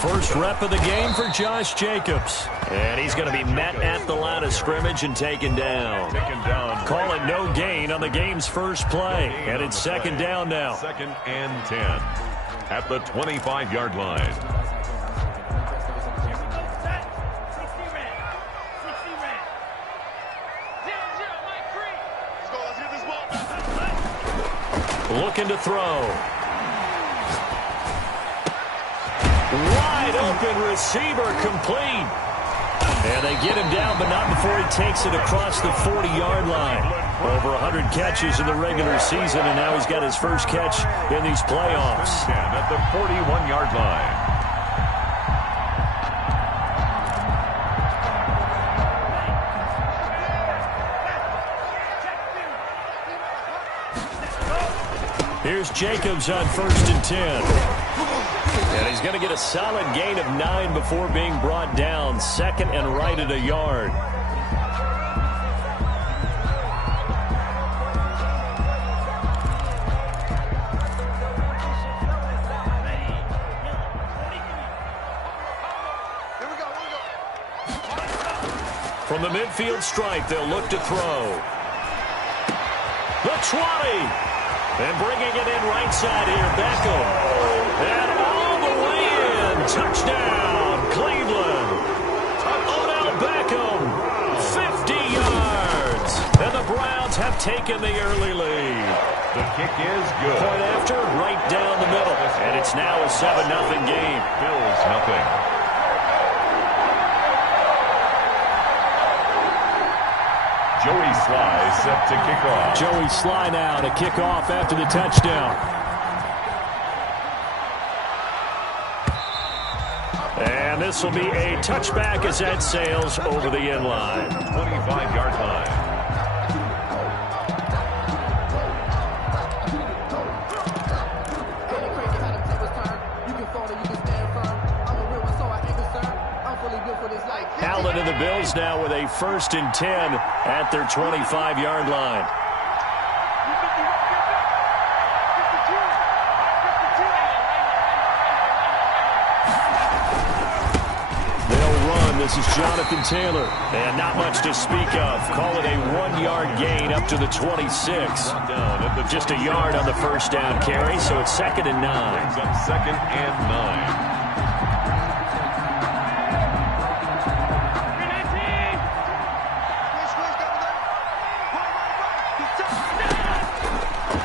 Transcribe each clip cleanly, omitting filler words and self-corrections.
First rep of the game for Josh Jacobs. And he's going to be met at the line of scrimmage and taken down. Call it no gain on the game's first play. And it's second down now. Second and 10 at the 25-yard line. Looking to throw. Wide open receiver complete. And they get him down, but not before he takes it across the 40-yard line. Over 100 catches in the regular season, and now he's got his first catch in these playoffs. 10 at the 41-yard line. Here's Jacobs on 1st and 10. And he's going to get a solid gain of 9 before being brought down. Second and right at a yard. From the midfield stripe, they'll look to throw. The 20. And bringing it in right side here, Beckham. And all the way in. Touchdown, Cleveland. Odell Beckham, 50 yards. And the Browns have taken the early lead. The kick is good. Point after, right down the middle. And it's now a 7-0 game. Bills nothing. Joey Sly set to kick off. Joey Sly now to kick off after the touchdown. And this will be a touchback as that sails over the end line. 25-yard line. Allen and the Bills now with a 1st and 10 at their 25-yard line. They'll run. This is Jonathan Taylor. And not much to speak of. Call it a 1-yard gain up to the 26. Just a yard on the first down carry, so it's 2nd and 9. Second and 9.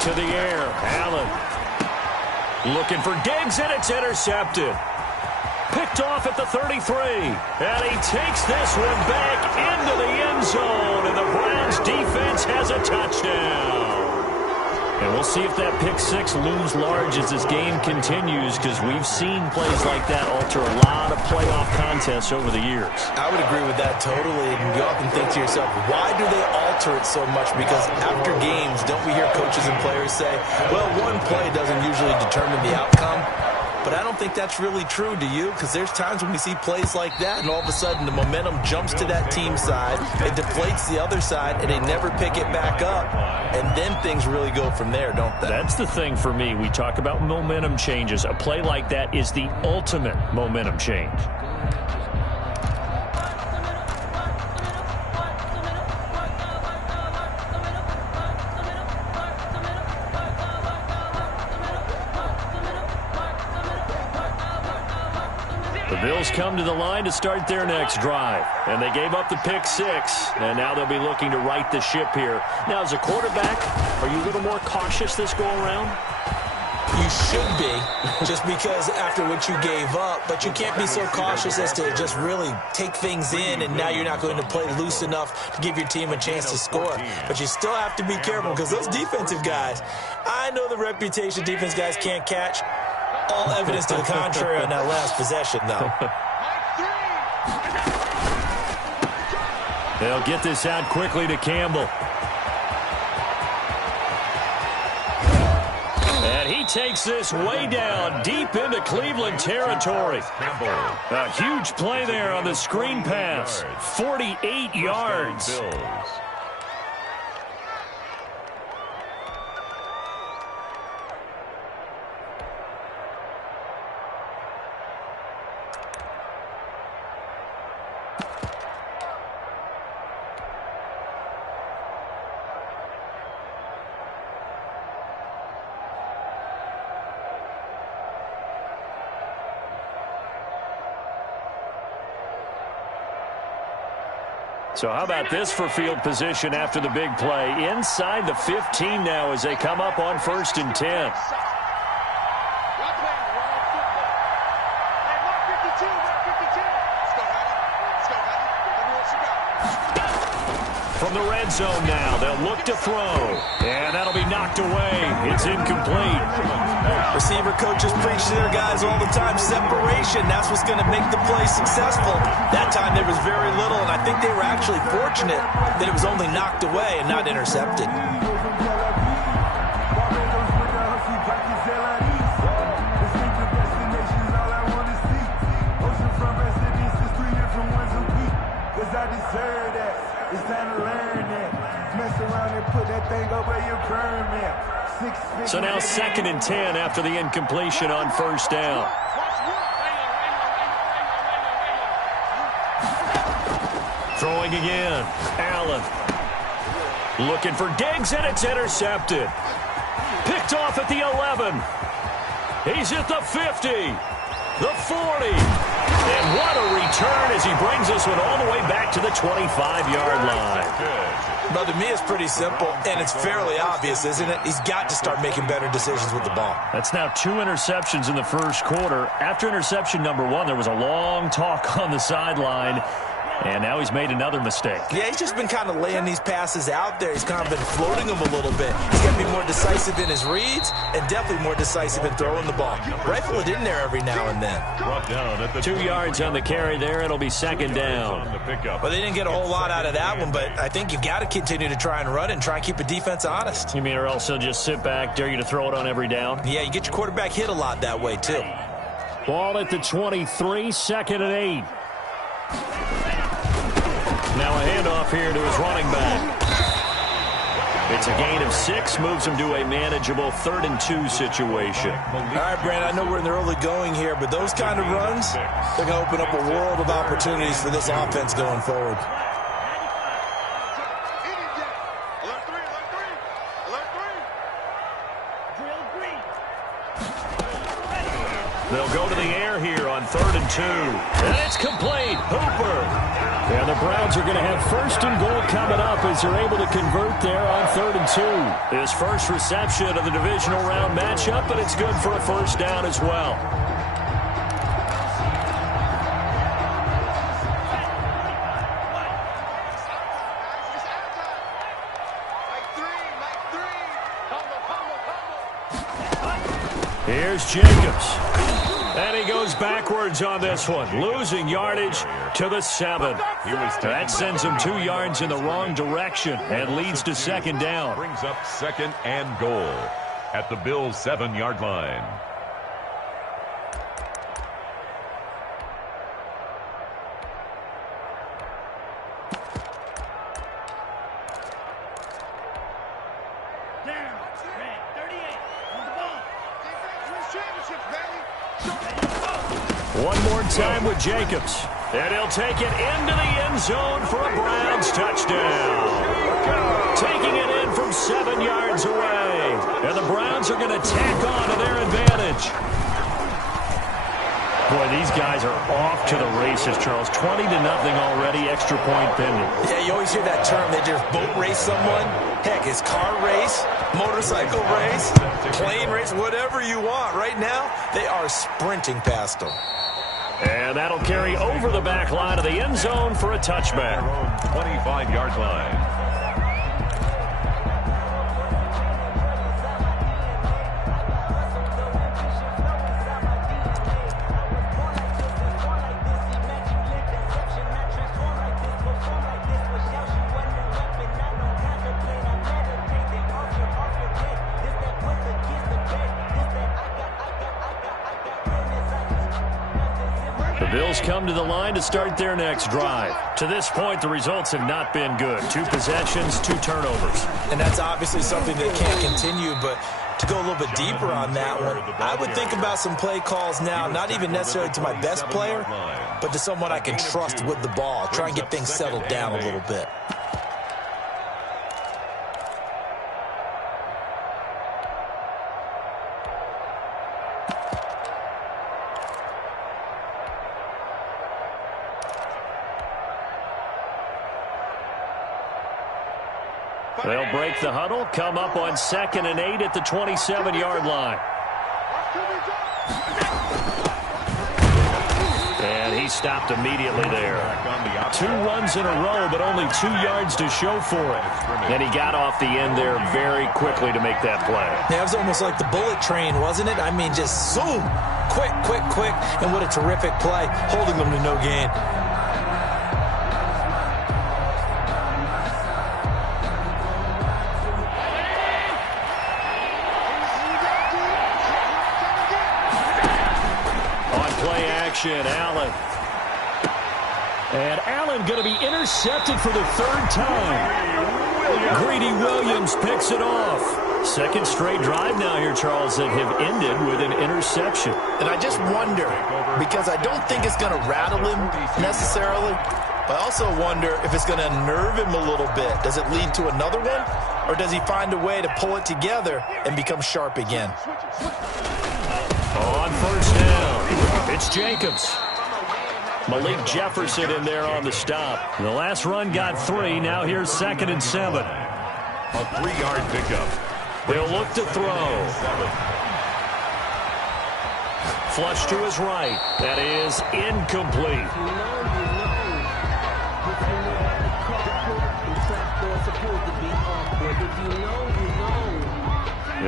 To the air, Allen looking for Diggs, and it's intercepted. Picked off at the 33, and he takes this one back into the end zone, and the Browns defense has a touchdown. And we'll see if that pick six looms large as this game continues, because we've seen plays like that alter a lot of playoff contests over the years. I would agree with that totally. And you often think to yourself, why do they alter it so much? Because after games, don't we hear coaches and players say, well, one play doesn't usually determine the outcome? But I don't think that's really true, do you? Because there's times when we see plays like that, and all of a sudden the momentum jumps to that team side, it deflates the other side, and they never pick it back up. And then things really go from there, don't they? That's the thing for me. We talk about momentum changes. A play like that is the ultimate momentum change. The Bills come to the line to start their next drive. And they gave up the pick six. And now they'll be looking to right the ship here. Now, as a quarterback, are you a little more cautious this go-around? You should be, just because after what you gave up. But you can't be so cautious as to just really take things in, and now you're not going to play loose enough to give your team a chance to score. But you still have to be careful, because those defensive guys, I know the reputation defense guys can't catch. All evidence to the contrary on that last possession, though. They'll get this out quickly to Campbell. And he takes this way down, deep into Cleveland territory. A huge play there on the screen pass. 48 yards. So how about this for field position after the big play? Inside the 15 now as they come up on 1st and 10. From the red zone now, they'll look to throw. And that'll be knocked away. It's incomplete. Receiver coaches preach to their guys all the time. Separation, that's what's going to make the play successful. That time there was very little, and I think they were actually fortunate that it was only knocked away and not intercepted. So now 2nd and 10 after the incompletion on 1st down. Throwing again. Allen. Looking for Diggs, and it's intercepted. Picked off at the 11. He's at the 50. The 40. And what a return as he brings this one all the way back to the 25-yard line. But to me, it's pretty simple, and it's fairly obvious, isn't it? He's got to start making better decisions with the ball. That's now 2 interceptions in the first quarter. After interception number 1, there was a long talk on the sideline, and now he's made another mistake. Yeah, he's just been kind of laying these passes out there. He's kind of been floating them a little bit. He's got to be more decisive in his reads and definitely more decisive in throwing the ball. Rifle it in there every now and then. 2 yards on the carry there. It'll be 2nd down. Well, they didn't get a whole lot out of that one, but I think you've got to continue to try and run it and try and keep the defense honest. You mean or else he'll just sit back, dare you to throw it on every down? Yeah, you get your quarterback hit a lot that way, too. Ball at the 23, 2nd and 8. Now a handoff here to his running back. It's a gain of 6, moves him to a manageable 3rd and 2 situation. All right, Brandon, I know we're in the early going here, but those kind of runs, they're going to open up a world of opportunities for this offense going forward. They'll go to the air here on 3rd and 2. And it's complete. Hooper. And the Browns are going to have 1st and goal coming up as they're able to convert there on 3rd and 2. His first reception of the divisional round matchup, but it's good for a 1st down as well. Here's Jacobs. And he goes backwards on this one, losing yardage to the 7. That sends him 2 yards in the wrong direction and leads to 2nd down. Brings up 2nd and goal at the Bills' 7-yard line. One more time with Jacobs. And he'll take it into the end zone for a Browns touchdown. Taking it in from 7 yards away. And the Browns are going to tack on to their advantage. Boy, these guys are off to the races, Charles. 20-0 already, extra point pending. Yeah, you always hear that term, they just boat race someone. Heck, it's car race, motorcycle race, plane race, whatever you want. Right now, they are sprinting past them. And that'll carry over the back line of the end zone for a touchback. 25-yard line. Bills come to the line to start their next drive. To this point, the results have not been good. 2 possessions, 2 turnovers. And that's obviously something that can't continue, but to go a little bit deeper on that one, I would think about some play calls now, not even necessarily to my best player, but to someone I can trust with the ball. Try and get things settled down a little bit. They'll break the huddle, come up on 2nd and 8 at the 27-yard line. And he stopped immediately there. 2 runs in a row, but only 2 yards to show for it. And he got off the end there very quickly to make that play. Yeah, it was almost like the bullet train, wasn't it? I mean, just zoom. Quick, quick, quick. And what a terrific play, holding them to no gain. Allen. And Allen going to be intercepted for the 3rd time. Greedy Williams picks it off. 2nd straight drive now here, Charles, that have ended with an interception. And I just wonder, because I don't think it's going to rattle him necessarily, but I also wonder if it's going to unnerve him a little bit. Does it lead to another one? Or does he find a way to pull it together and become sharp again? On 1st down, it's Jacobs. Malik Jefferson in there on the stop. The last run got 3. Now here's 2nd and 7. A 3-yard pickup. They'll look to throw. Flush to his right. That is incomplete.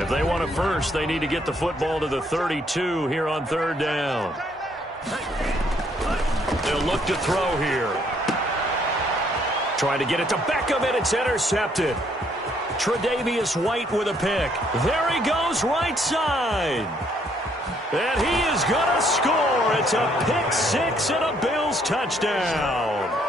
If they want a first, they need to get the football to the 32 here on 3rd down. They'll look to throw here. Trying to get it to Beckham, and it's intercepted. Tre'Davious White with a pick. There he goes, right side. And he is going to score. It's a pick 6 and a Bills touchdown.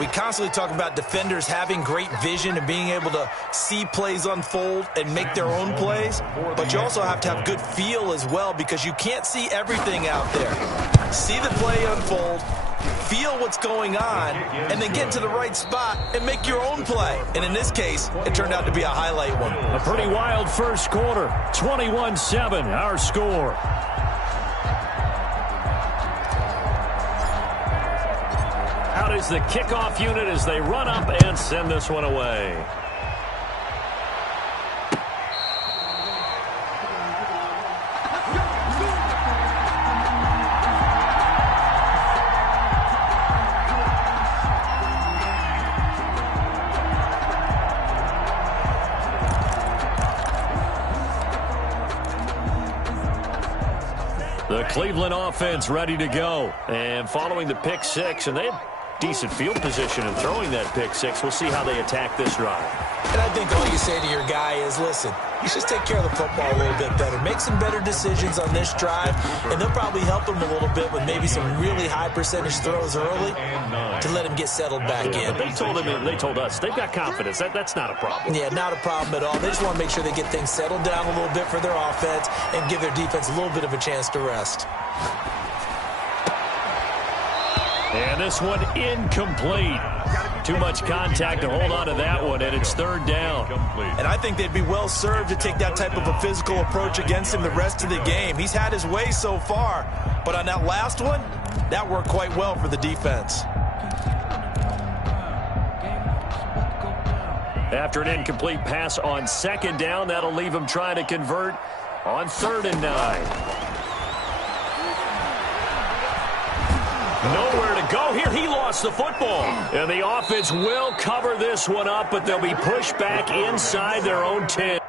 We constantly talk about defenders having great vision and being able to see plays unfold and make their own plays. But you also have to have good feel as well, because you can't see everything out there. See the play unfold, feel what's going on, and then get to the right spot and make your own play. And in this case, it turned out to be a highlight one. A pretty wild first quarter. 21-7, our score. Out is the kickoff unit as they run up and send this one away. The Cleveland offense ready to go. And following the pick 6, and they have decent field position in throwing that pick 6. We'll see how they attack this drive. And I think all you say to your guy is, listen, you just take care of the football a little bit better. Make some better decisions on this drive, and they'll probably help him a little bit with maybe some really high percentage throws early to let him get settled back in. But they told us they've got confidence. That's not a problem. Yeah, not a problem at all. They just want to make sure they get things settled down a little bit for their offense and give their defense a little bit of a chance to rest. And this one incomplete. Too much contact to hold on to that one, and it's 3rd down. And I think they'd be well served to take that type of a physical approach against him the rest of the game. He's had his way so far, but on that last one, that worked quite well for the defense. After an incomplete pass on 2nd down, that'll leave him trying to convert on 3rd and 9. Nowhere to go here. He lost the football. And the offense will cover this one up, but they'll be pushed back inside their own 10.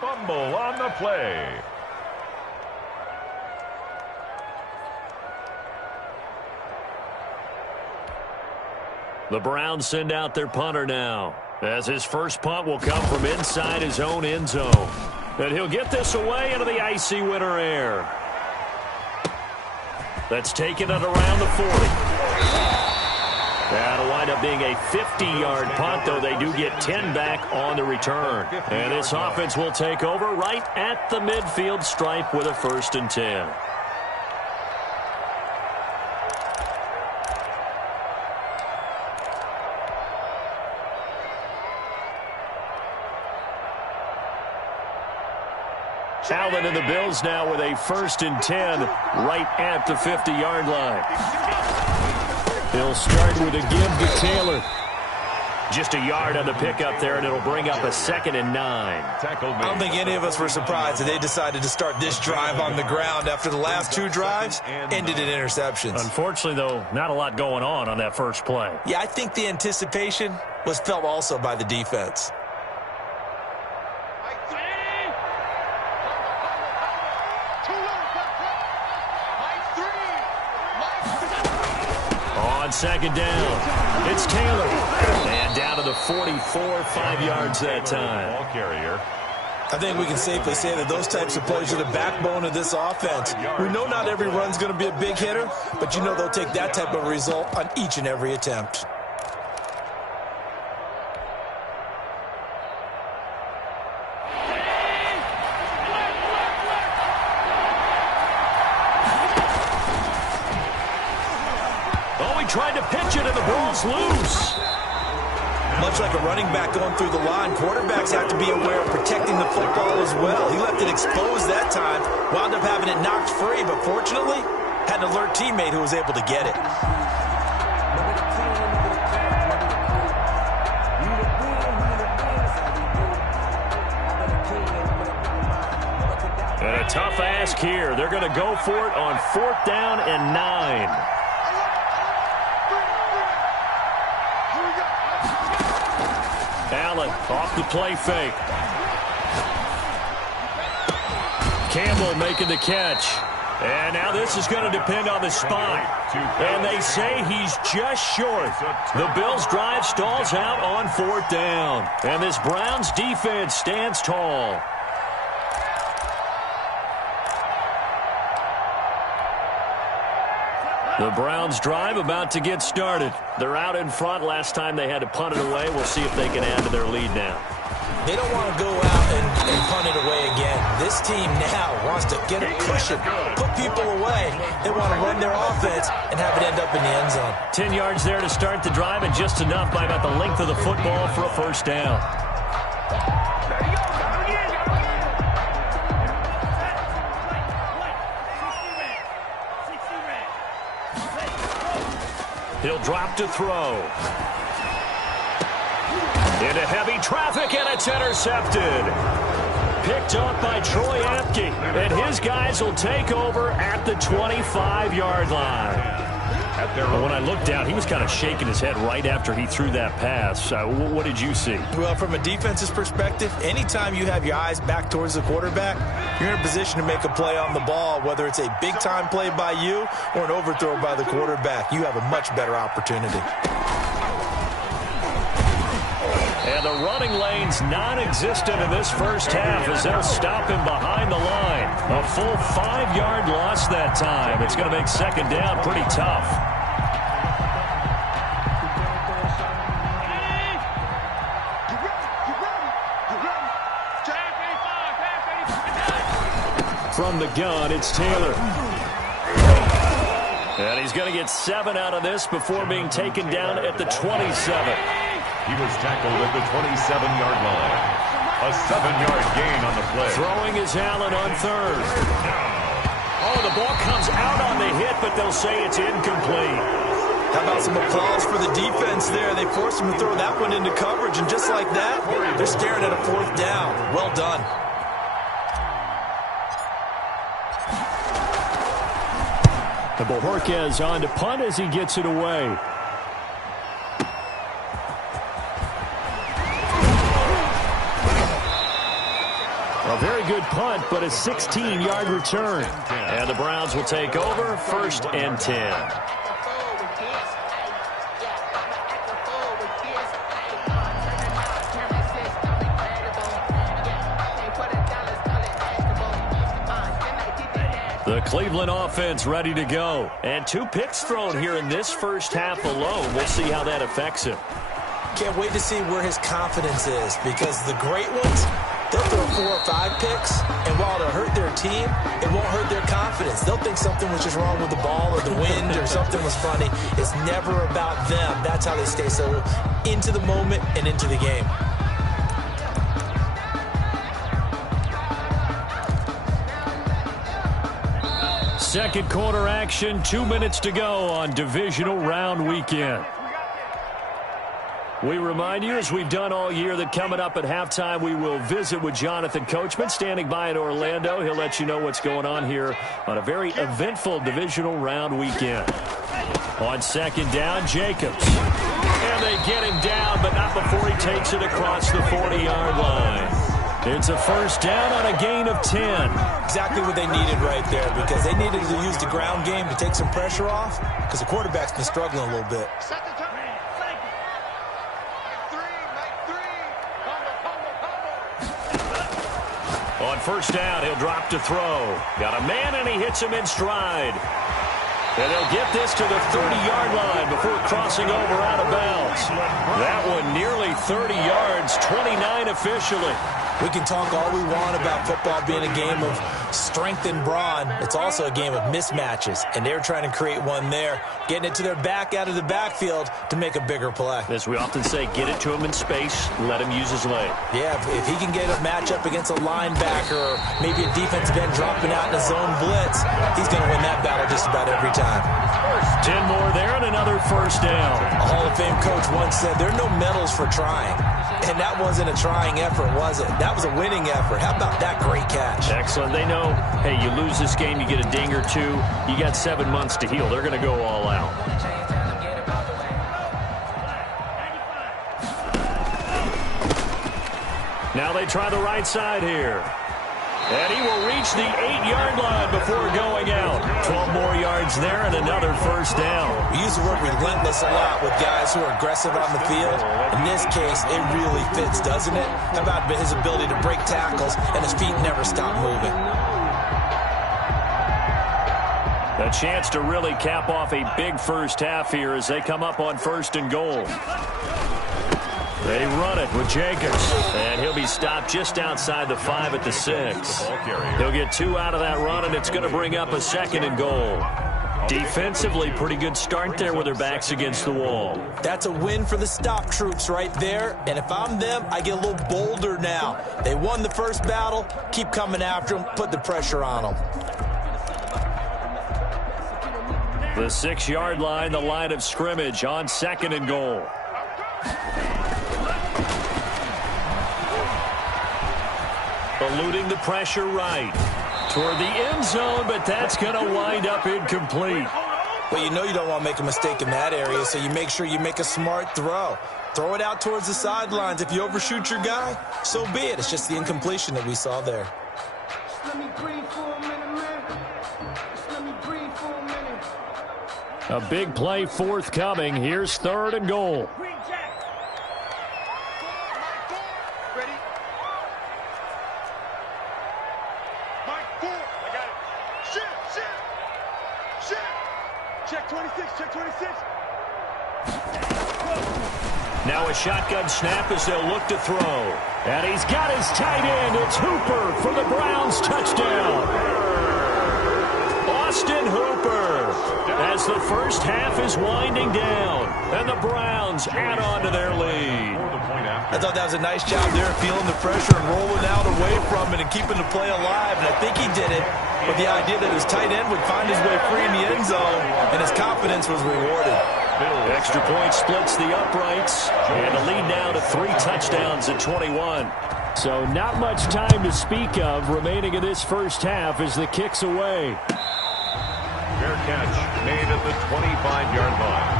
Fumble on the play. The Browns send out their punter now, as his first punt will come from inside his own end zone. And he'll get this away into the icy winter air. That's taken at around the 40. That'll wind up being a 50-yard punt, though they do get 10 back on the return. And this offense will take over right at the midfield stripe with a 1st and 10. Allen and the Bills now with a 1st and 10 right at the 50-yard line. He'll start with a give to Taylor. Just a yard on the pickup there, and it'll bring up a 2nd and 9. I don't think any of us were surprised that they decided to start this drive on the ground after the last 2 drives ended in interceptions. Unfortunately, though, not a lot going on that first play. Yeah, I think the anticipation was felt also by the defense. On 2nd down, it's Taylor. And down to the 44, 5 yards that time. Ball carrier. I think we can safely say that those types of plays are the backbone of this offense. We know not every run's going to be a big hitter, but you know they'll take that type of result on each and every attempt. Tried to pitch it, and the ball's loose. Much like a running back going through the line, quarterbacks have to be aware of protecting the football as well. He left it exposed that time, wound up having it knocked free, but fortunately, had an alert teammate who was able to get it. And a tough ask here. They're going to go for it on 4th down and 9. Allen off the play fake. Campbell making the catch. And now this is going to depend on the spot. And they say he's just short. The Bills' drive stalls out on 4th down. And this Browns defense stands tall. The Browns drive about to get started. They're out in front. Last time they had to punt it away. We'll see if they can add to their lead now. They don't want to go out and punt it away again. This team now wants to get a cushion, put people away. They want to run their offense and have it end up in the end zone. 10 yards there to start the drive, and just enough by about the length of the football for a 1st down. He'll drop to throw. Into heavy traffic, and it's intercepted. Picked up by Troy Apke, and his guys will take over at the 25-yard line. When I looked down, he was kind of shaking his head right after he threw that pass. What did you see? Well, from a defense's perspective, anytime you have your eyes back towards the quarterback, you're in a position to make a play on the ball, whether it's a big-time play by you or an overthrow by the quarterback. You have a much better opportunity. And the running lane's non-existent in this first half as they'll stop him behind the line. A full 5-yard loss that time. It's going to make 2nd down pretty tough. From the gun, it's Taylor. And he's going to get 7 out of this before being taken down at the 27. He was tackled at the 27-yard line. A 7-yard gain on the play. Throwing is Allen on 3rd. Oh, the ball comes out on the hit, but they'll say it's incomplete. How about some applause for the defense there? They forced him to throw that one into coverage, and just like that, they're staring at a 4th down. Well done. The Bojorquez on to punt as he gets it away. A very good punt, but a 16-yard return. And the Browns will take over 1st and 10. The Cleveland offense ready to go. And 2 picks thrown here in this first half alone. We'll see how that affects him. Can't wait to see where his confidence is, because the great ones, they'll throw 4 or 5 picks, and while it'll hurt their team, it won't hurt their confidence. They'll think something was just wrong with the ball or the wind or something was funny. It's never about them. That's how they stay so into the moment and into the game. Second quarter action, 2 minutes to go on divisional round weekend. We remind you, as we've done all year, that coming up at halftime, we will visit with Jonathan Coachman, standing by in Orlando. He'll let you know what's going on here on a very eventful divisional round weekend. On second down, Jacobs. And they get him down, but not before he takes it across the 40-yard line. It's a first down on a gain of 10. Exactly what they needed right there, because they needed to use the ground game to take some pressure off, because the quarterback's been struggling a little bit. On first down, he'll drop to throw. Got a man, and he hits him in stride. And they'll get this to the 30-yard line before crossing over out of bounds. That one nearly 30 yards, 29 officially. We can talk all we want about football being a game of strength and brawn. It's also a game of mismatches, and they're trying to create one there, getting it to their back out of the backfield to make a bigger play. As we often say, get it to him in space, let him use his leg. Yeah, if he can get a matchup against a linebacker or maybe a defensive end dropping out in a zone blitz, he's going to win that battle just about every time. 10 more there and another first down. A Hall of Fame coach once said, there are no medals for trying. And that wasn't a trying effort, was it? That was a winning effort. How about that great catch? Excellent. They know, hey, you lose this game, you get a ding or two, you got 7 months to heal. They're going to go all out. Now they try the right side here. And he will reach the 8-yard line before going out. 12 more yards there and another first down. We use the word relentless a lot with guys who are aggressive on the field. In this case, it really fits, doesn't it? How about his ability to break tackles and his feet never stop moving? A chance to really cap off a big first half here as they come up on first and goal. They run it with Jacobs, and he'll be stopped just outside the 5 at the 6. He'll get 2 out of that run, and it's going to bring up a second and goal. Defensively, pretty good start there with their backs against the wall. That's a win for the stop troops right there, and if I'm them, I get a little bolder now. They won the first battle, keep coming after them, put the pressure on them. The 6-yard line, the line of scrimmage on second and goal. Eluding the pressure right toward the end zone, but that's going to wind up incomplete. But you know you don't want to make a mistake in that area, so you make sure you make a smart throw. Throw it out towards the sidelines. If you overshoot your guy, so be it. It's just the incompletion that we saw there. A big play forthcoming. Here's third and goal. Now a shotgun snap as they'll look to throw. And he's got his tight end. It's Hooper for the Browns touchdown. Austin Hooper as the first half is winding down. And the Browns add on to their lead. I thought that was a nice job there, feeling the pressure and rolling out away from it and keeping the play alive. And I think he did it with the idea that his tight end would find his way free in the end zone, and his confidence was rewarded. Extra point splits the uprights, and a lead now to 3 touchdowns at 21. So not much time to speak of remaining in this first half as the kick's away. Fair catch made at the 25-yard line.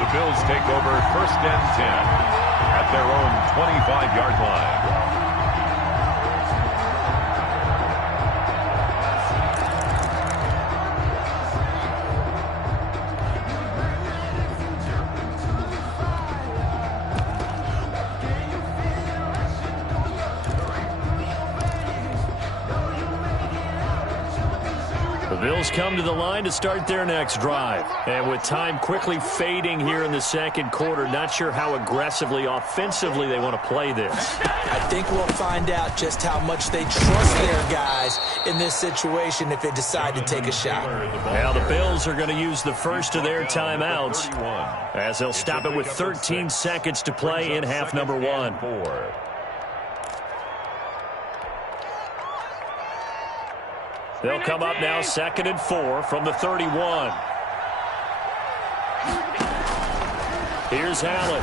The Bills take over first and 10 at their own 25-yard line. Bills come to the line to start their next drive. And with time quickly fading here in the second quarter, not sure how aggressively, offensively they want to play this. I think we'll find out just how much they trust their guys in this situation if they decide to take a shot. Now the Bills are going to use the first of their timeouts as they'll stop it with 13 seconds to play in half number 1. They'll come up now 2nd and 4 from the 31. Here's Allen.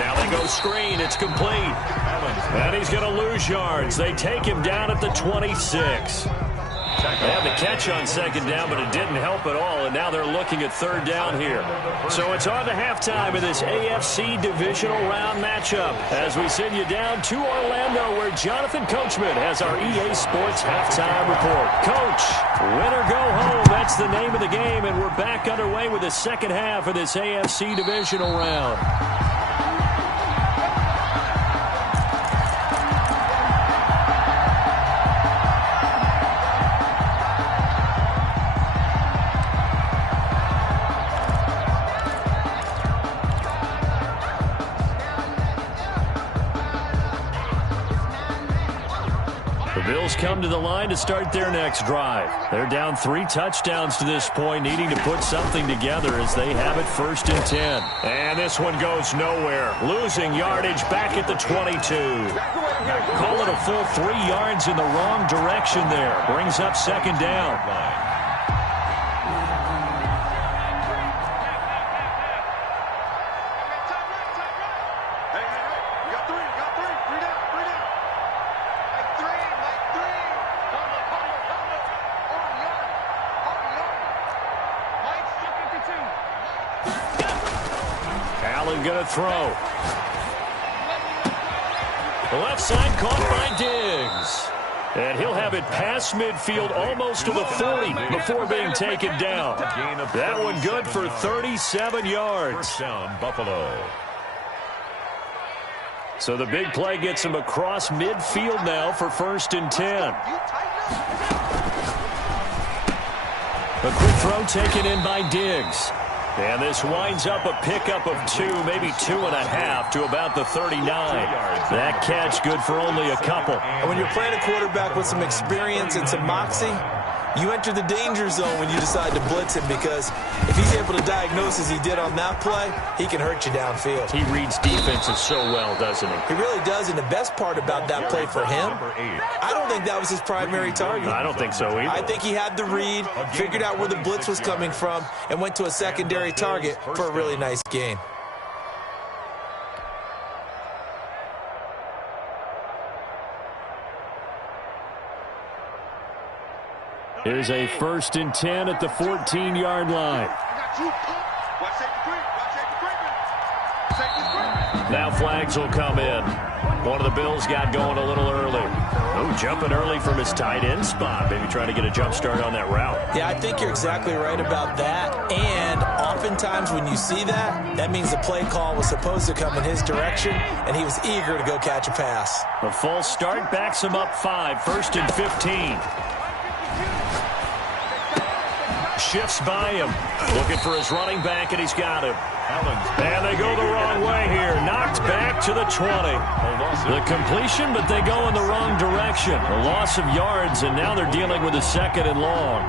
Now they go screen. It's complete. And he's going to lose yards. They take him down at the 26. They had the catch on 2nd down, but it didn't help at all, and now they're looking at 3rd down here. So it's on to halftime of this AFC divisional round matchup as we send you down to Orlando where Jonathan Coachman has our EA Sports halftime report. Coach, win or go home, that's the name of the game, and we're back underway with the second half of this AFC divisional round. Bills come to the line to start their next drive. They're down 3 touchdowns to this point, needing to put something together as they have it 1st and 10. And this one goes nowhere. Losing yardage back at the 22. Call it a full 3 yards in the wrong direction there. Brings up 2nd down. Going to throw. The left side caught by Diggs. And he'll have it past midfield almost to the 40 before being taken down. That one good for 37 yards. First down, Buffalo. So the big play gets him across midfield now for 1st and 10. A quick throw taken in by Diggs. And this winds up a pickup of 2, maybe 2.5 to about the 39. That catch good for only a couple. And when you're playing a quarterback with some experience and some moxie, you enter the danger zone when you decide to blitz him, because if he's able to diagnose as he did on that play, he can hurt you downfield. He reads defenses so well, doesn't he? He really does, and the best part about that play for him, I don't think that was his primary target. I don't think so either. I think he had the read, figured out where the blitz was coming from, and went to a secondary target for a really nice gain. Here's a 1st and 10 at the 14-yard line. Now flags will come in. One of the Bills got going a little early. Oh, jumping early from his tight end spot. Maybe trying to get a jump start on that route. Yeah, I think you're exactly right about that. And oftentimes when you see that, that means the play call was supposed to come in his direction, and he was eager to go catch a pass. The false start backs him up 5, 1st and 15. Shifts by him. Looking for his running back, and he's got him. And they go the wrong way here. Knocked back to the 20. The completion, but they go in the wrong direction. A loss of yards, and now they're dealing with a 2nd and long.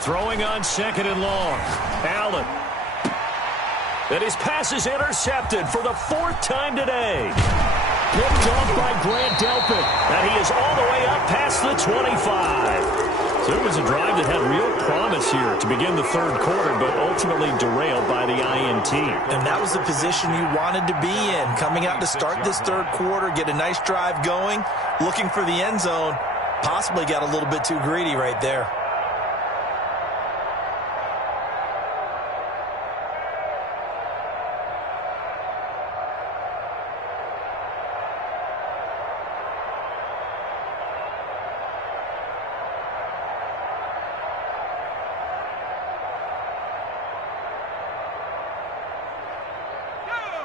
Throwing on 2nd and long. Allen. And his pass is intercepted for the 4th time today. Picked off by Grant Delpit. And he is all the way up past the 25. So it was a drive that had real promise here to begin the 3rd quarter, but ultimately derailed by the INT. And that was the position you wanted to be in. Coming out to start this 3rd quarter, get a nice drive going, looking for the end zone. Possibly got a little bit too greedy right there.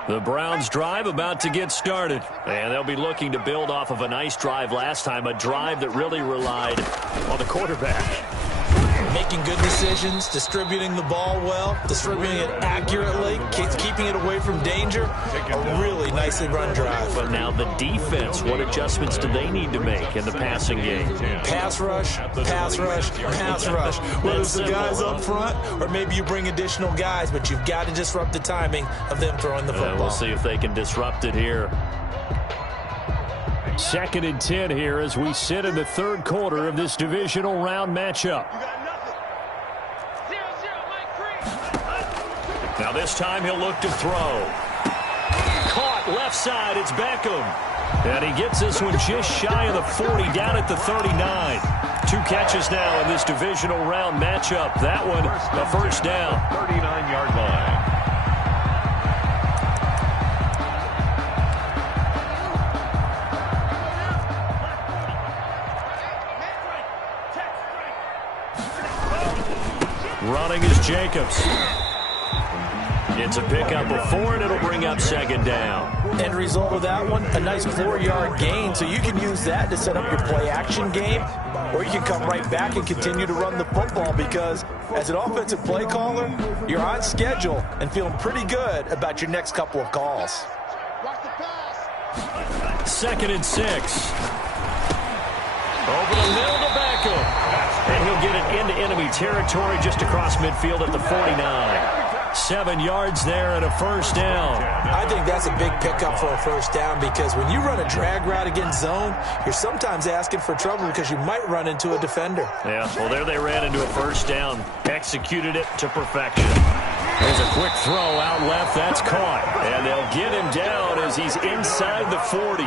The Browns drive about to get started, and they'll be looking to build off of a nice drive last time, a drive that really relied on the quarterback. making good decisions, distributing the ball well, distributing it accurately, keeping it away from danger. A really nicely run drive. But now the defense, what adjustments do they need to make in the passing game? Pass rush, pass rush, pass rush. Whether it's the guys up front or maybe you bring additional guys, but you've got to disrupt the timing of them throwing the football. We'll see if they can disrupt it here. 2nd and 10 here as we sit in the third quarter of this divisional round matchup. Now this time he'll look to throw. Caught left side, it's Beckham. And he gets this one just shy of the 40, down at the 39. 2 catches now in this divisional round matchup. That one, a first down. 39-yard line. Running is Jacobs. It's a pickup of 4, and it'll bring up 2nd down. End result of that one, a nice 4-yard gain. So you can use that to set up your play-action game, or you can come right back and continue to run the football because as an offensive play caller, you're on schedule and feeling pretty good about your next couple of calls. 2nd and 6. Over the middle to Beckham. And he'll get it into enemy territory just across midfield at the 49. 7 yards there and a first down. I think that's a big pickup for a first down because when you run a drag route against zone, you're sometimes asking for trouble because you might run into a defender. Yeah, well, there they ran into a first down. Executed it to perfection. There's a quick throw out left. That's caught. And they'll get him down as he's inside the 40.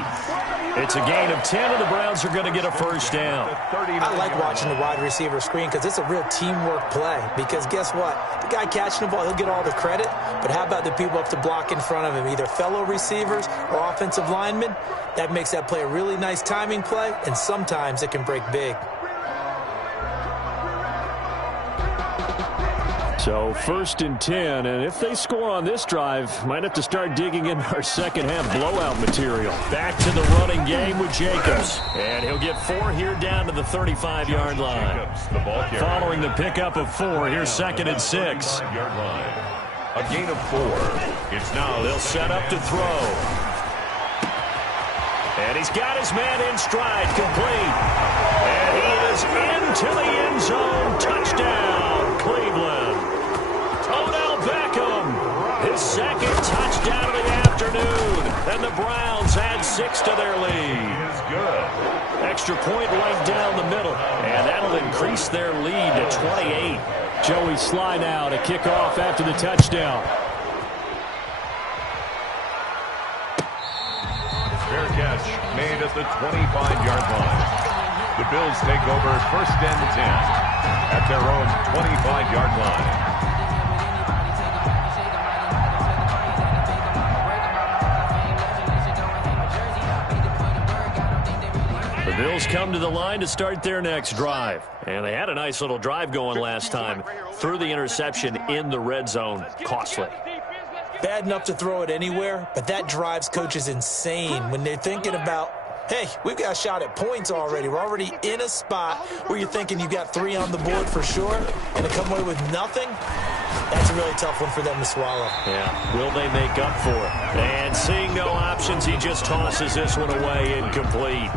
It's a gain of 10, and the Browns are going to get a first down. I like watching the wide receiver screen because it's a real teamwork play. Because guess what? The guy catching the ball, he'll get all the credit. But how about the people up to block in front of him, either fellow receivers or offensive linemen? That makes that play a really nice timing play, and sometimes it can break big. So 1st and 10, and if they score on this drive, might have to start digging in our second-half blowout material. Back to the running game with Jacobs. And he'll get 4 here down to the 35-yard line. Following the pickup of 4, here's 2nd and 6. A gain of 4. It's now they'll set up to throw. And he's got his man in stride, complete. And he is into the end zone. Touchdown, Cleveland. His 2nd touchdown of the afternoon. And the Browns add 6 to their lead. Extra point right down the middle. And that'll increase their lead to 28. Joey Sly now to kick off after the touchdown. Fair catch made at the 25-yard line. The Bills take over 1st and 10 at their own 25-yard line. The Bills come to the line to start their next drive. And they had a nice little drive going last time. Threw the interception in the red zone. Costly. Bad enough to throw it anywhere, but that drives coaches insane when they're thinking about, hey, we've got a shot at points already. We're already in a spot where you're thinking you got 3 on the board for sure, and to come away with nothing, that's a really tough one for them to swallow. Yeah, will they make up for it? And seeing no options, he just tosses this one away incomplete.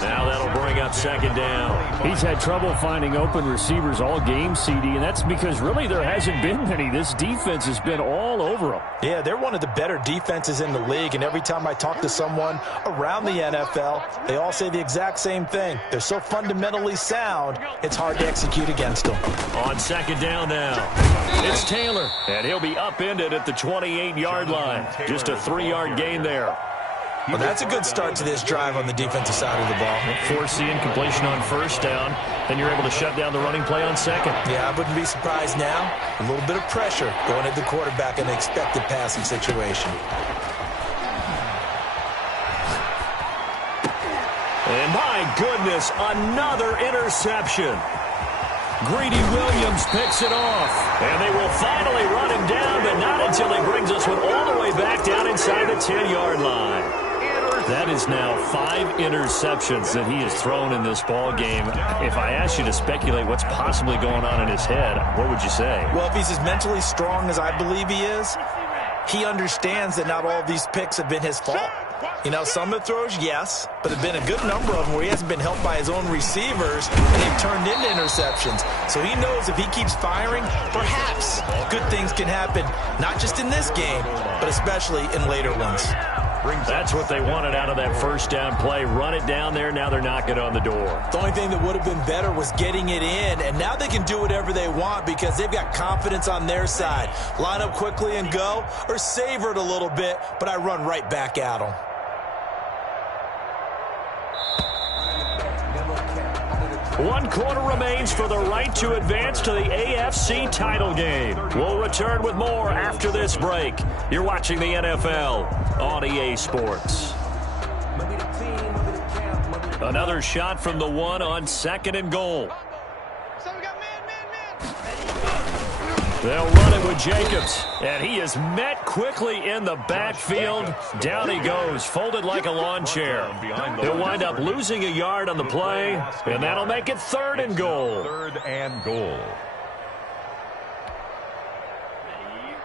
Now that'll bring up 2nd down. He's had trouble finding open receivers all game, CD, and that's because really there hasn't been many. This defense has been all over them. Yeah, they're one of the better defenses in the league, and every time I talk to someone around the NFL, they all say the exact same thing. They're so fundamentally sound, it's hard to execute against them. On 2nd down now, it's Taylor, and he'll be upended at the 28-yard line. Just a 3-yard gain there. Well, that's a good start to this drive on the defensive side of the ball. Forcing incompletion on 1st down, then you're able to shut down the running play on 2nd. Yeah, I wouldn't be surprised now. A little bit of pressure going at the quarterback in an expected passing situation. And my goodness, another interception. Greedy Williams picks it off. And they will finally run him down, but not until he brings us one all the way back down inside the 10-yard line. That is now 5 interceptions that he has thrown in this ball game. If I asked you to speculate what's possibly going on in his head, what would you say? Well, if he's as mentally strong as I believe he is, he understands that not all of these picks have been his fault. You know, some of the throws, yes, but there have been a good number of them where he hasn't been helped by his own receivers, and they've turned into interceptions. So he knows if he keeps firing, perhaps good things can happen, not just in this game, but especially in later ones. That's what they wanted out of that first down play. Run it down there. Now they're knocking on the door. The only thing that would have been better was getting it in, and now they can do whatever they want because they've got confidence on their side. Line up quickly and go, or savor it a little bit, but I run right back at them. One quarter remains for the right to advance to the AFC title game. We'll return with more after this break. You're watching the NFL on EA Sports. Another shot from the one on 2nd and goal. They'll run it with Jacobs, and he is met quickly in the backfield. Down he goes, folded like a lawn chair. He'll wind up losing a yard on the play, and that'll make it 3rd and goal. 3rd and goal.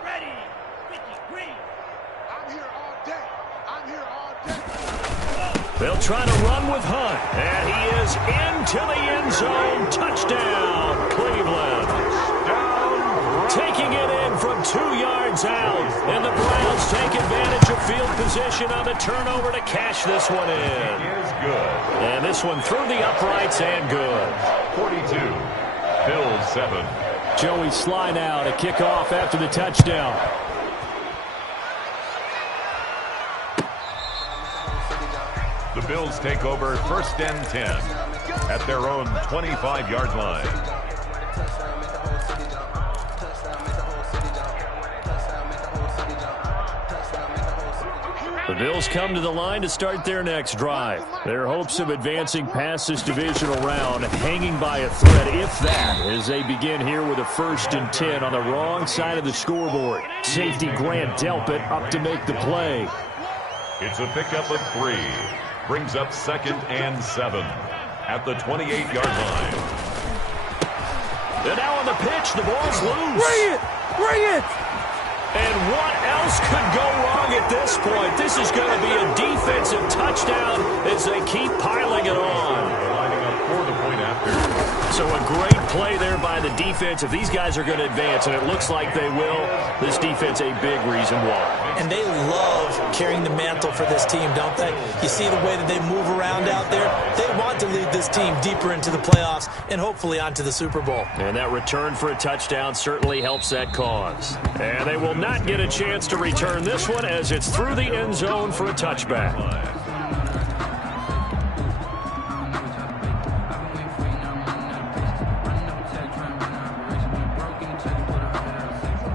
Ready. Green. I'm here all day. They'll try to run with Hunt, and he is into the end zone. Touchdown, Cleveland. Taking it in from 2 yards out. And the Browns take advantage of field position on the turnover to cash this one in. He is good. And this one through the uprights and good. 42. Bills 7. Joey slide out, a kickoff after the touchdown. The Bills take over 1st and 10 at their own 25-yard line. The Bills come to the line to start their next drive. Their hopes of advancing past this divisional round hanging by a thread, if that, as they begin here with a 1st and 10 on the wrong side of the scoreboard. Safety Grant Delpit up to make the play. It's a pickup of 3. Brings up 2nd and 7 at the 28-yard line. And now on the pitch, the ball's loose. Bring it! And what else could go wrong at this point? This is going to be a defensive touchdown as they keep piling it on. They're lining up for the point after. So a great play there by the defense. If these guys are going to advance, and it looks like they will, this defense a big reason why. And they love carrying the mantle for this team, don't they? You see the way that they move around out there? They want to lead this team deeper into the playoffs and hopefully onto the Super Bowl. And that return for a touchdown certainly helps that cause. And they will not get a chance to return this one as it's through the end zone for a touchback.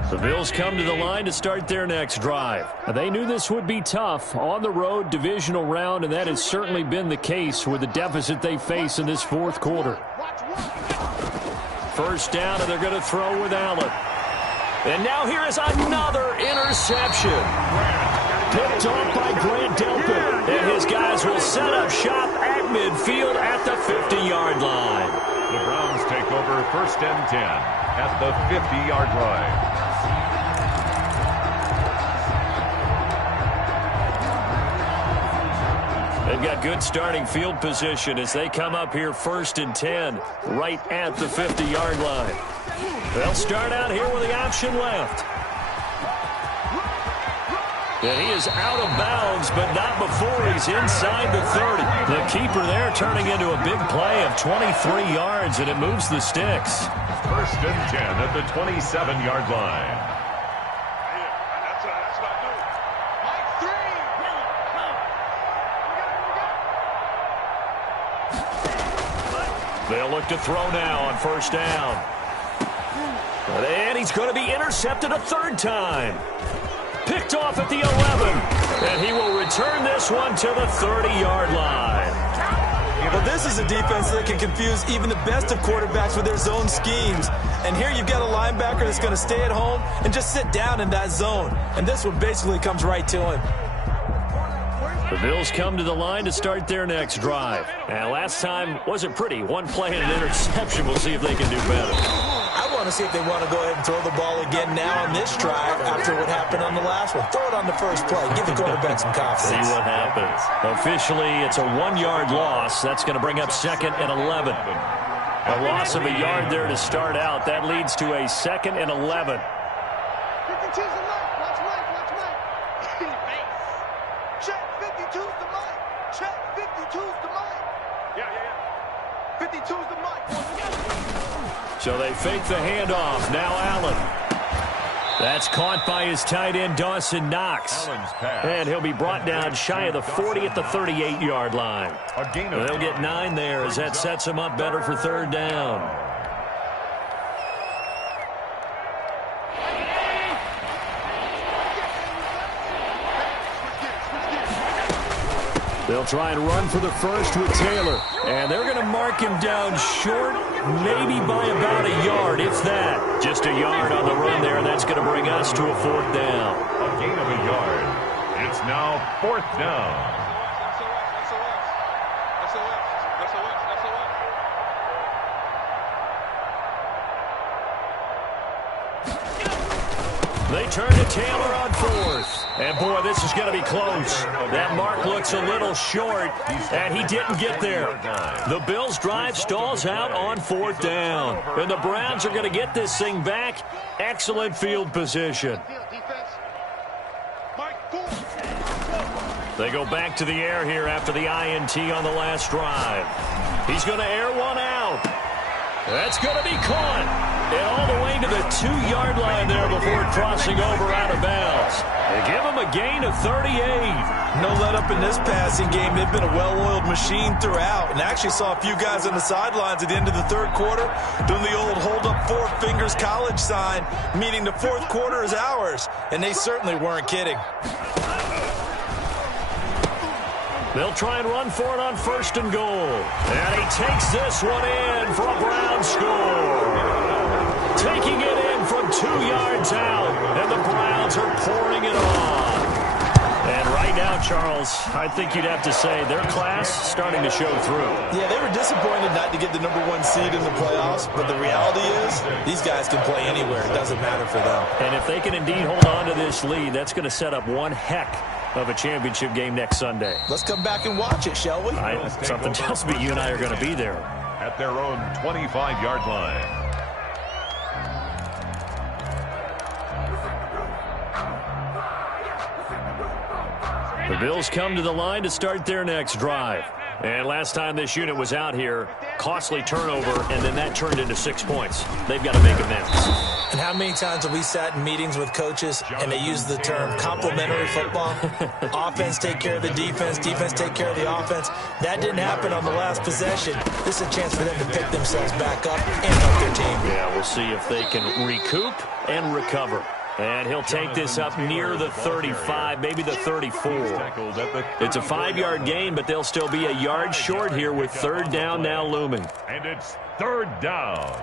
The Bills come to the line to start their next drive. They knew this would be tough on the road divisional round, and that has certainly been the case with the deficit they face in this 4th quarter. 1st down, and they're going to throw with Allen. And now here is another interception. Picked off by Grant Delpit, and his guys will set up shop at midfield at the 50-yard line. The Browns take over 1st and 10 at the 50-yard line. They've got good starting field position as they come up here 1st and 10 right at the 50-yard line. They'll start out here with the option left. And he is out of bounds, but not before he's inside the 30. The keeper there turning into a big play of 23 yards, and it moves the sticks. 1st and 10 at the 27-yard line. They'll look to throw now on 1st down. And he's going to be intercepted a 3rd time. Picked off at the 11. And he will return this one to the 30-yard line. Well, this is a defense that can confuse even the best of quarterbacks with their zone schemes. And here you've got a linebacker that's going to stay at home and just sit down in that zone. And this one basically comes right to him. The Bills come to the line to start their next drive. And last time wasn't pretty. One play and an interception. We'll see if they can do better. I want to see if they want to go ahead and throw the ball again now on this drive after what happened on the last one. Throw it on the first play. Give the quarterback some confidence. See what happens. Officially, it's a 1-yard loss. That's going to bring up 2nd and 11. A loss of a yard there to start out. That leads to a 2nd and 11. 52's the mic. Watch Mike. Watch Mike. Check 52's the mic. Check 52's the mic. Yeah. 52's the mic. So they fake the handoff. Now Allen. That's caught by his tight end, Dawson Knox. And he'll be brought down shy of the 40 at the 38-yard line. They'll get 9 there as that sets them up better for 3rd down. They'll try and run for the first with Taylor. And they're going to mark him down short, maybe by about a yard, if that. Just a yard on the run there, and that's going to bring us to a 4th down. A gain of a yard. It's now 4th down. They turn to Taylor on 4th. And, boy, this is going to be close. That mark looks a little short, and he didn't get there. The Bills' drive stalls out on 4th down. And the Browns are going to get this thing back. Excellent field position. They go back to the air here after the INT on the last drive. He's going to air one out. That's going to be caught. And all the way to the 2-yard line there before crossing over out of bounds. They give him a gain of 38. No let up in this passing game. They've been a well-oiled machine throughout. And actually saw a few guys on the sidelines at the end of the 3rd quarter doing the old hold up 4 fingers college sign, meaning the 4th quarter is ours. And they certainly weren't kidding. They'll try and run for it on 1st and goal. And he takes this one in for a Brown score. Taking it in from 2 yards out. And the Browns are pouring it on. And right now, Charles, I think you'd have to say their class starting to show through. Yeah, they were disappointed not to get the #1 seed in the playoffs. But the reality is these guys can play anywhere. It doesn't matter for them. And if they can indeed hold on to this lead, that's going to set up one heck of a championship game next Sunday. Let's come back and watch it, shall we? Something tells me you and I are going to be there. At their own 25-yard line. The Bills come to the line to start their next drive. And last time this unit was out here, costly turnover, and then that turned into 6 points. They've got to make amends. And how many times have we sat in meetings with coaches and they use the term complementary football? Offense take care of the defense, defense take care of the offense. That didn't happen on the last possession. This is a chance for them to pick themselves back up and help their team. Yeah, we'll see if they can recoup and recover. And he'll take this up near the 35, maybe the 34. It's a 5-yard gain, but they'll still be a yard short here with 3rd down now looming. And it's 3rd down.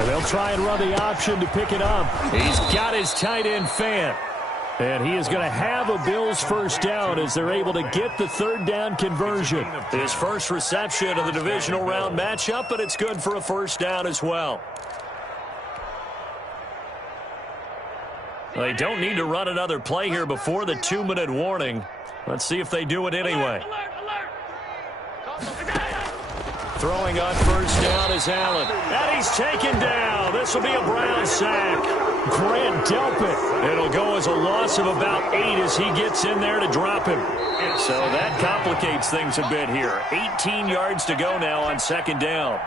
And they'll try and run the option to pick it up. He's got his tight end Fant. And he is going to have a Bills 1st down as they're able to get the 3rd down conversion. His first reception of the divisional round matchup, but it's good for a 1st down as well. They don't need to run another play here before the 2-minute warning. Let's see if they do it anyway. Throwing on 1st down is Allen. And he's taken down. This will be a Brown sack. Grant Delpit. It'll go as a loss of about 8 as he gets in there to drop him. So that complicates things a bit here. 18 yards to go now on 2nd down.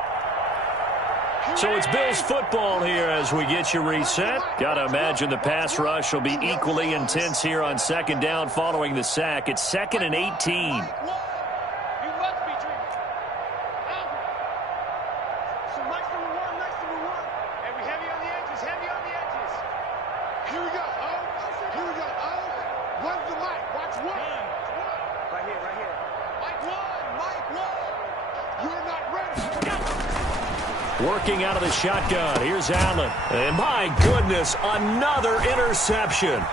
So it's Bills football here as we get you reset. Got to imagine the pass rush will be equally intense here on 2nd down following the sack. It's 2nd and 18. You're not ready. Working out of the shotgun. Here's Allen. And my goodness, another interception.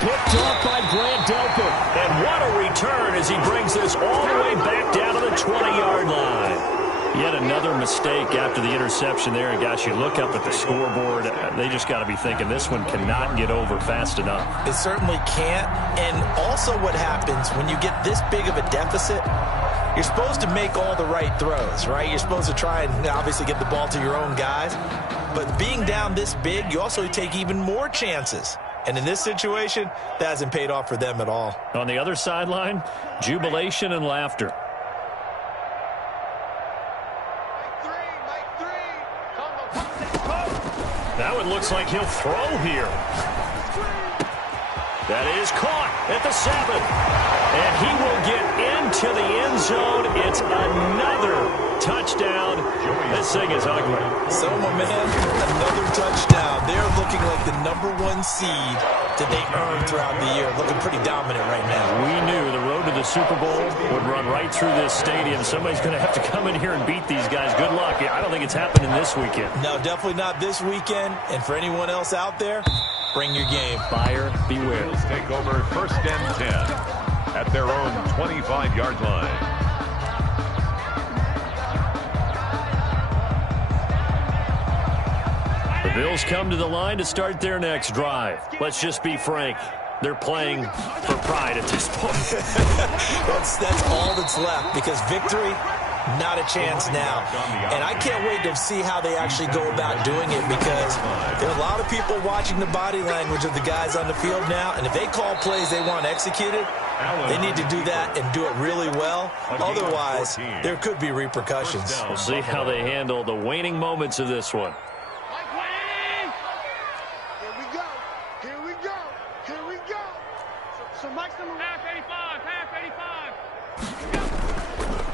Picked off by Grant Delpit. And what a return as he brings this all the way back down to the 20-yard line. Yet another mistake after the interception there. And, gosh, you look up at the scoreboard, they just got to be thinking this one cannot get over fast enough. It certainly can't. And also what happens when you get this big of a deficit, you're supposed to make all the right throws, right? You're supposed to try and obviously get the ball to your own guys. But being down this big, you also take even more chances. And in this situation, that hasn't paid off for them at all. On the other sideline, jubilation and laughter. That one looks like he'll throw here. That is caught at the 7. And he will get into the end zone. It's another touchdown. This thing is ugly. So, my man, another touchdown. They're looking like the #1 seed that they earned throughout the year. Looking pretty dominant right now. We knew the road to the Super Bowl would run right through this stadium. Somebody's going to have to come in here and beat these guys. Good luck. I don't think it's happening this weekend. No, definitely not this weekend. And for anyone else out there, bring your game. Buyer beware. Bills take over 1st and 10 at their own 25-yard line. The Bills come to the line to start their next drive. Let's just be frank. They're playing for pride at this point. That's all that's left, because victory, not a chance now. And I can't wait to see how they actually go about doing it, because there are a lot of people watching the body language of the guys on the field now, and if they call plays they want executed, they need to do that and do it really well. Otherwise, there could be repercussions. We'll see how they handle the waning moments of this one.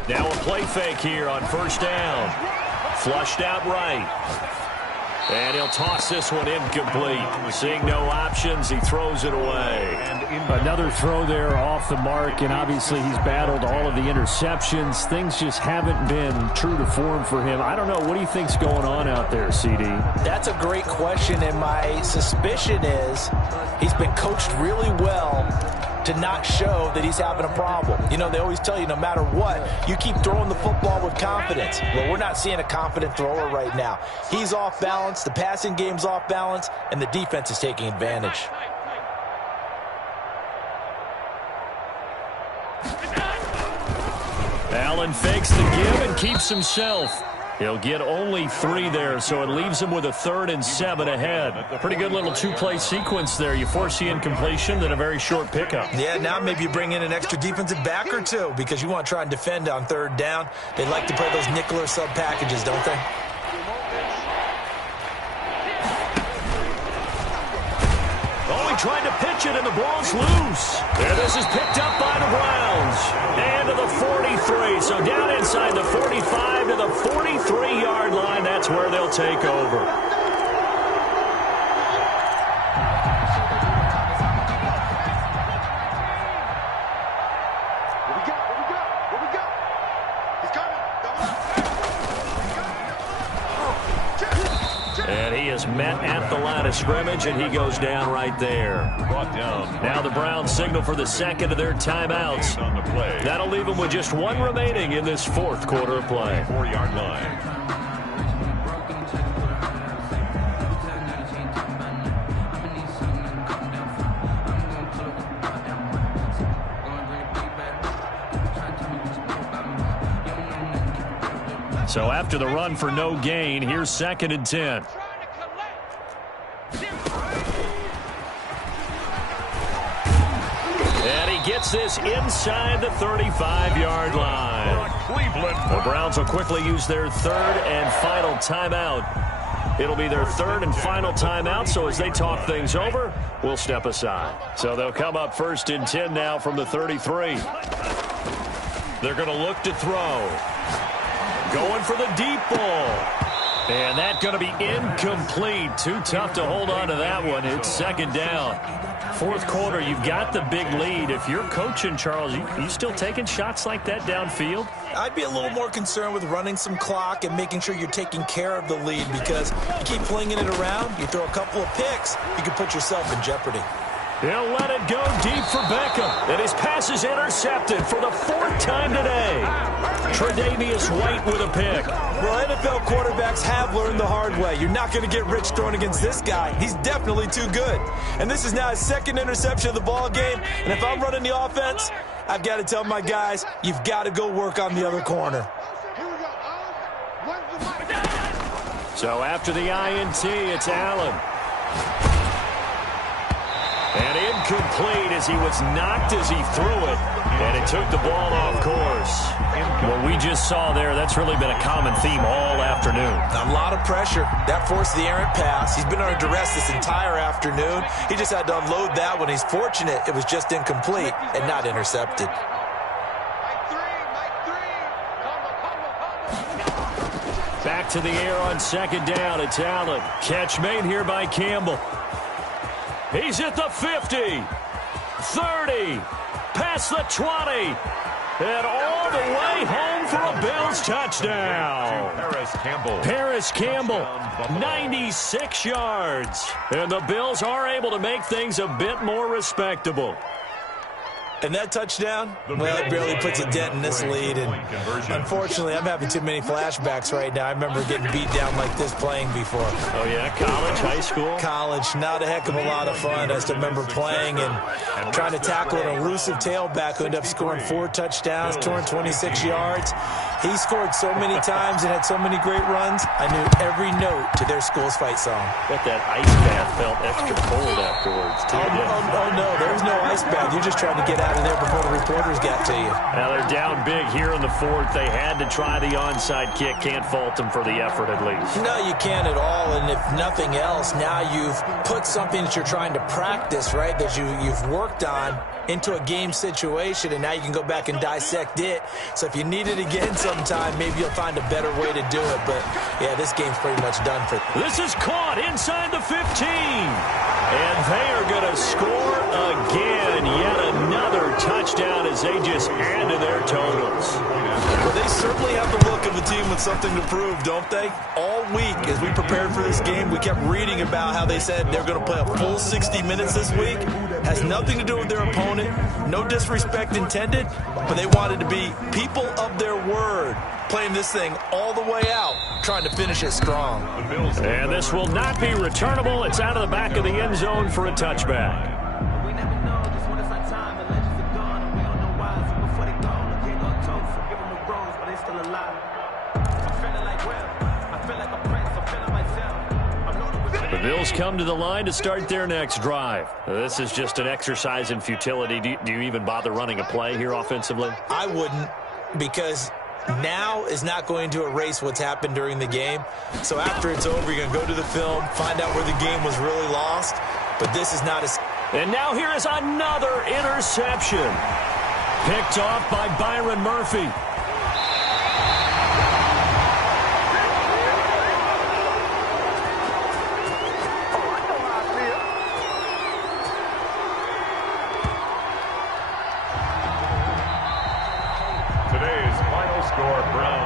Now a play fake here on 1st down. Flushed out right. And he'll toss this one incomplete. Seeing no options, he throws it away. Another throw there off the mark, and obviously he's battled all of the interceptions. Things just haven't been true to form for him. I don't know. What do you think's going on out there, CD? That's a great question, and my suspicion is he's been coached really well to not show that he's having a problem. You know, they always tell you no matter what, you keep throwing the football with confidence. Well, we're not seeing a confident thrower right now. He's off balance, the passing game's off balance, and the defense is taking advantage. Allen fakes the give and keeps himself. He'll get only 3 there, so it leaves him with a 3rd and 7 ahead. Pretty good little 2-play sequence there. You force the incompletion, then a very short pickup. Yeah, now maybe you bring in an extra defensive back or two, because you want to try and defend on 3rd down. They like to play those nickel or sub packages, don't they? Oh, he tried to pitch it, and the ball's loose. And this is picked up by the Browns. And to the 43. So down inside the 45 to the 43-yard line. That's where they'll take over. And he is met at the line of scrimmage, and he goes down right there. Brought down. Now the Browns signal for the second of their timeouts. On the play. That'll leave them with just 1 remaining in this 4th quarter of play. 4-yard line. So after the run for no gain, here's 2nd and 10. And he gets this inside the 35-yard line. The Browns will quickly use their 3rd and final timeout. It'll be their 3rd and final timeout, so as they talk things over, we'll step aside. So they'll come up 1st and 10 now from the 33. They're going to look to throw. Going for the deep ball. And that's going to be incomplete. Too tough to hold on to that one. It's second down. Fourth quarter, you've got the big lead. If you're coaching, Charles, you still taking shots like that downfield? I'd be a little more concerned with running some clock and making sure you're taking care of the lead, because you keep flinging it around, you throw a couple of picks, you can put yourself in jeopardy. He'll let it go deep for Beckham. And his pass is intercepted for the fourth time today. Tre'Davious White with a pick. Well, NFL quarterbacks have learned the hard way. You're not going to get rich throwing against this guy. He's definitely too good. And this is now his second interception of the ball game. And if I'm running the offense, I've got to tell my guys, you've got to go work on the other corner. So after the INT, it's Allen. And incomplete as he was knocked as he threw it. And it took the ball off course. What we just saw there, that's really been a common theme all afternoon. A lot of pressure. That forced the errant pass. He's been under duress this entire afternoon. He just had to unload that one. He's fortunate it was just incomplete and not intercepted. Back to the air on second down. It's Allen. Catch made here by Campbell. He's at the 50, 30, past the 20, and all the way home for a Bills touchdown. Paris Campbell, 96 yards. And the Bills are able to make things a bit more respectable. And that touchdown, well, it barely puts a dent in this lead. And unfortunately, I'm having too many flashbacks right now. I remember getting beat down like this playing before. Oh, yeah? College, high school? College, not a heck of a lot of fun. I still remember playing and trying to tackle an elusive tailback who ended up scoring 4 touchdowns, 226 yards. He scored so many times and had so many great runs, I knew every note to their school's fight song. Bet that ice bath felt extra cold afterwards, too. Oh, no, there's no ice bath. You're just trying to get out of there before the reporters got to you. Now they're down big here in the fourth. They had to try the onside kick. Can't fault them for the effort at least. No, you can't at all. And if nothing else, now you've put something that you're trying to practice, right, that you've worked on into a game situation, and now you can go back and dissect it. So if you need it again sometime, maybe you'll find a better way to do it. But, yeah, this game's pretty much done for them. This is caught inside the 15. And they are going to score again. Yet another touchdown as they just add to their totals. Well, they certainly have the look of a team with something to prove, don't they? All week, as we prepared for this game, we kept reading about how they said they're going to play a full 60 minutes this week. Has nothing to do with their opponent. No disrespect intended, but they wanted to be people of their word, playing this thing all the way out, trying to finish it strong. And this will not be returnable. It's out of the back of the end zone for a touchback. The Bills come to the line to start their next drive. This is just an exercise in futility. Do you even bother running a play here offensively? I wouldn't, because now is not going to erase what's happened during the game. So after it's over, you're going to go to the film, find out where the game was really lost. But this is not as... And now here is another interception. Picked off by Byron Murphy. Today's final score, Brown